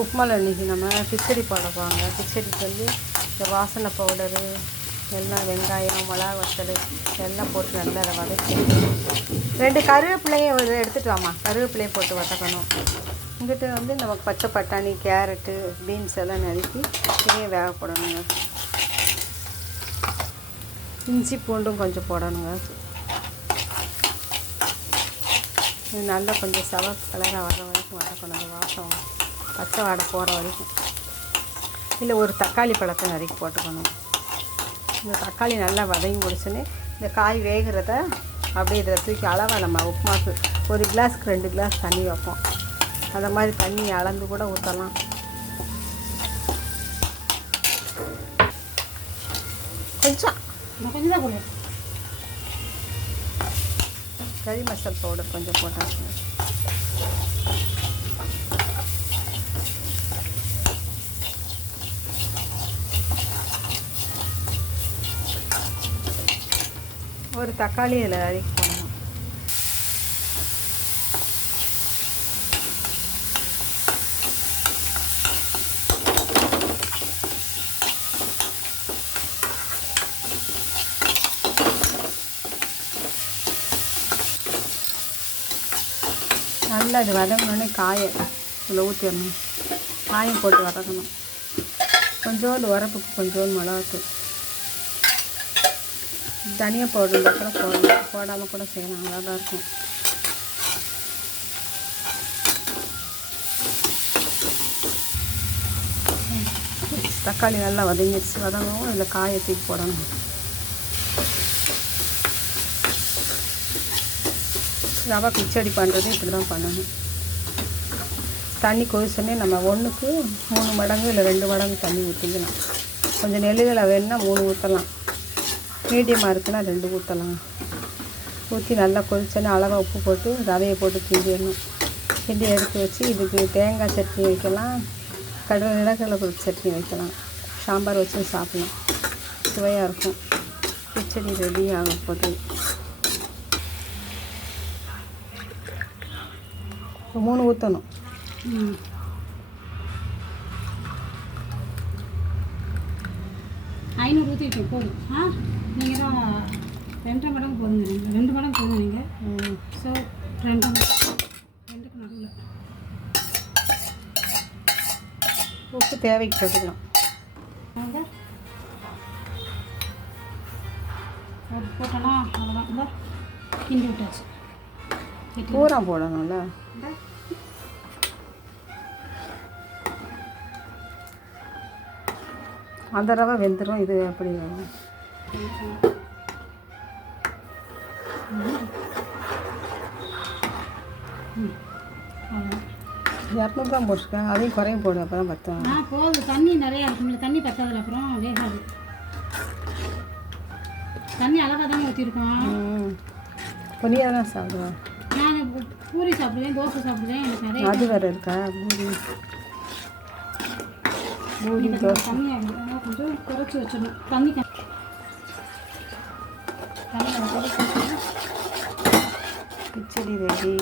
உப்புமாவில் இன்றைக்கி நம்ம கிச்சடி போட போவாங்க. கிச்சடிக்கு வந்து இந்த வாசனை பவுடரு எல்லாம் வெங்காயம் மிளகா வத்தல் எல்லாம் போட்டு நல்லா அதை வதக்கி 2 கருவேப்பிலையும் எடுத்துகிட்டு வாமா. கருவேப்பிலையை போட்டு வதக்கணும். இங்கிட்ட வந்து நமக்கு பச்சை பட்டாணி கேரட்டு பீன்ஸ் எல்லாம் நறுக்கி இதையும் வேக போடணுங்க. இஞ்சி பூண்டும் கொஞ்சம் போடணுங்க. இது நல்லா கொஞ்சம் சிவப்பு கலராக வர வரைக்கும் வதக்கணும். அந்த வாசம் பச்சை வாடை போகிற வரைக்கும். இல்லை ஒரு தக்காளி பழத்தை நறுக்கி போட்டுக்கணும். இந்த தக்காளி நல்லா வதங்கி முடிச்சுன்னு இந்த காய் வேகிறத அப்படியே இதில் தூக்கி அளவாக நம்ம உப்புமாக்கு 1 கிளாஸுக்கு 2 கிளாஸ் தண்ணி வைப்போம். அந்த மாதிரி தண்ணி அளந்து கூட ஊற்றலாம். கொஞ்சம் தான் போடுவோம். கறி மசாலா பவுடர் கொஞ்சம் போட்டாங்க. ஒரு தக்காளி இதில் அரைக்கி போடணும். நல்லா இது வதங்கினோடனே காயை இதில் ஊற்றிடணும். காயம் போட்டு வதக்கணும். கொஞ்சோண்டு உரப்புக்கு கொஞ்சோண்டு மிளகாத்தூள் தனியா பவுடர் கூட போடலாம். போடாமல் கூட செய்யலாம். நல்லா தான் இருக்கும். தக்காளி நல்லா வதங்கிடுச்சு. வதங்கவும் இதில் காயை தூக்கி போடணும். ரவா கிச்சடி பண்ணுறது இப்படி தான் பண்ணணும். தண்ணி கொதிச்சோடனே நம்ம 1க்கு 3 மடங்கு இல்லை 2 மடங்கு தண்ணி ஊற்றிக்கலாம். கொஞ்சம் நெல்லுகளை வேணுன்னா 3 ஊற்றலாம். மீடியமாக இருக்குன்னா 2 ஊற்றலாம். ஊற்றி நல்லா கொதிச்சோன்னே அளவாக உப்பு போட்டு ரவையை போட்டு கிண்டிடணும். கிண்டி எடுத்து வச்சு இதுக்கு தேங்காய் சட்னி வைக்கலாம். நிலக்கடலை பருப்பு சட்னி வைக்கலாம். சாம்பார் வச்சு சாப்பிடலாம். சுவையாக இருக்கும். கிச்சடி ரெடி ஆக போகுது. 3 ஊற்றணும். ஐநூறு ஊற்றிட்டு போதும். நீங்கள் தான் 2.5 மடங்கு போதுங்க. 2 மடங்கு போதும் நீங்கள். ஸோ 2க்கு நடுவில் உப்பு தேவைக்கு போட்டுக்கலாம். போட்டோன்னா அவ்வளோதான். இந்த கிண்டி விட்டாச்சு. பூரா போடணும்ல. அந்த ரவை வெந்துடும். இது எப்படி 200 கிராம் போட்டிருக்கேன். அதையும் குறையும் போடு. அப்போ தான் பற்றும். போதும். தண்ணி நிறையா இருக்குங்களா. தண்ணி பத்தாதில் அப்புறம் வேகாது. தண்ணி அளவாக தானே ஊற்றிருக்கோம். பொனியாக தான் சாப்பிடுவேன். நான் பூரி சாப்பிடுவேன், தோசை சாப்பிடுவேன். எனக்கு நிறைய அது வேறு இருக்கா? பூரி தோசை தண்ணியாக கொஞ்சம் குறைச்சி வச்சிடணும். தண்ணி கிச்சடி ரெடி.